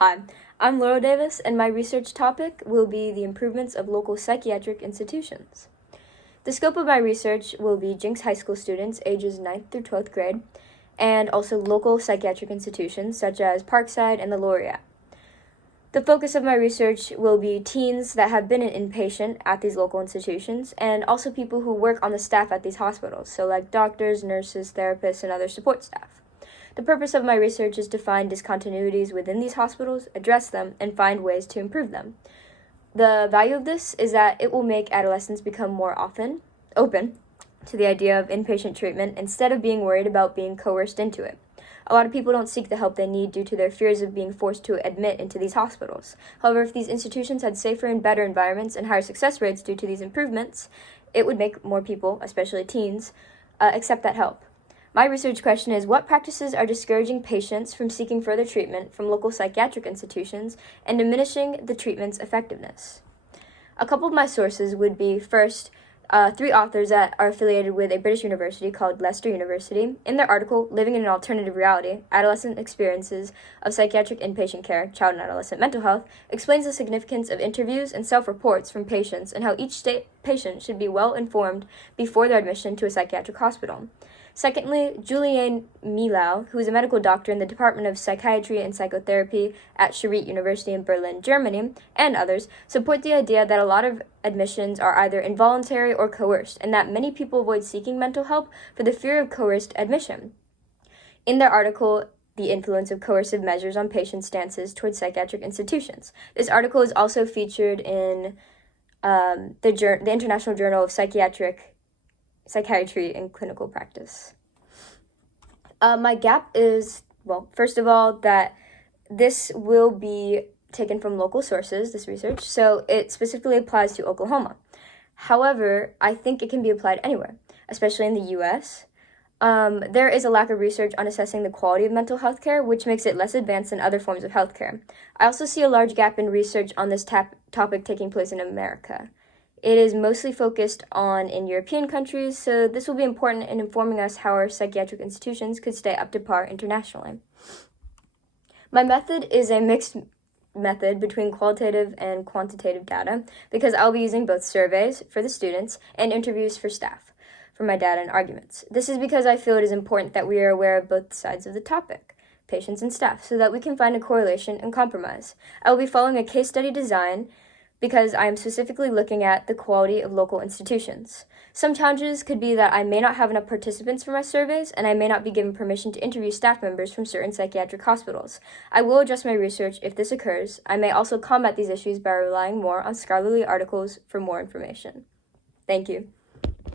Hi, I'm Laurel Davis, and my research topic will be the improvements of local psychiatric institutions. The scope of my research will be Jenks High School students ages 9th through 12th grade, and also local psychiatric institutions such as Parkside and the Laurel. The focus of my research will be teens that have been an inpatient at these local institutions, and also people who work on the staff at these hospitals, so like doctors, nurses, therapists, and other support staff. The purpose of my research is to find discontinuities within these hospitals, address them, and find ways to improve them. The value of this is that it will make adolescents become more open to the idea of inpatient treatment instead of being worried about being coerced into it. A lot of people don't seek the help they need due to their fears of being forced to admit into these hospitals. However, if these institutions had safer and better environments and higher success rates due to these improvements, it would make more people, especially teens, accept that help. My research question is, what practices are discouraging patients from seeking further treatment from local psychiatric institutions and diminishing the treatment's effectiveness? A couple of my sources would be, first, 3 authors that are affiliated with a British university called Leicester University. In their article, Living in an Alternative Reality, Adolescent Experiences of Psychiatric Inpatient Care, Child and Adolescent Mental Health, explains the significance of interviews and self-reports from patients and how each patient should be well informed before their admission to a psychiatric hospital. Secondly, Juliane Mielau, who is a medical doctor in the Department of Psychiatry and Psychotherapy at Charité University in Berlin, Germany, and others, support the idea that a lot of admissions are either involuntary or coerced, and that many people avoid seeking mental help for the fear of coerced admission. In their article, The Influence of Coercive Measures on Patient Stances Towards Psychiatric Institutions. This article is also featured in the International Journal of Psychiatry and Clinical Practice. My gap is, well, first of all, that this will be taken from local sources, this research, so it specifically applies to Oklahoma. However, I think it can be applied anywhere, especially in the U.S. There is a lack of research on assessing the quality of mental health care, which makes it less advanced than other forms of health care. I also see a large gap in research on this topic taking place in America. It is mostly focused on in European countries, so this will be important in informing us how our psychiatric institutions could stay up to par internationally. My method is a mixed method between qualitative and quantitative data because I'll be using both surveys for the students and interviews for staff for my data and arguments. This is because I feel it is important that we are aware of both sides of the topic, patients and staff, so that we can find a correlation and compromise. I will be following a case study design because I am specifically looking at the quality of local institutions. Some challenges could be that I may not have enough participants for my surveys, and I may not be given permission to interview staff members from certain psychiatric hospitals. I will adjust my research if this occurs. I may also combat these issues by relying more on scholarly articles for more information. Thank you.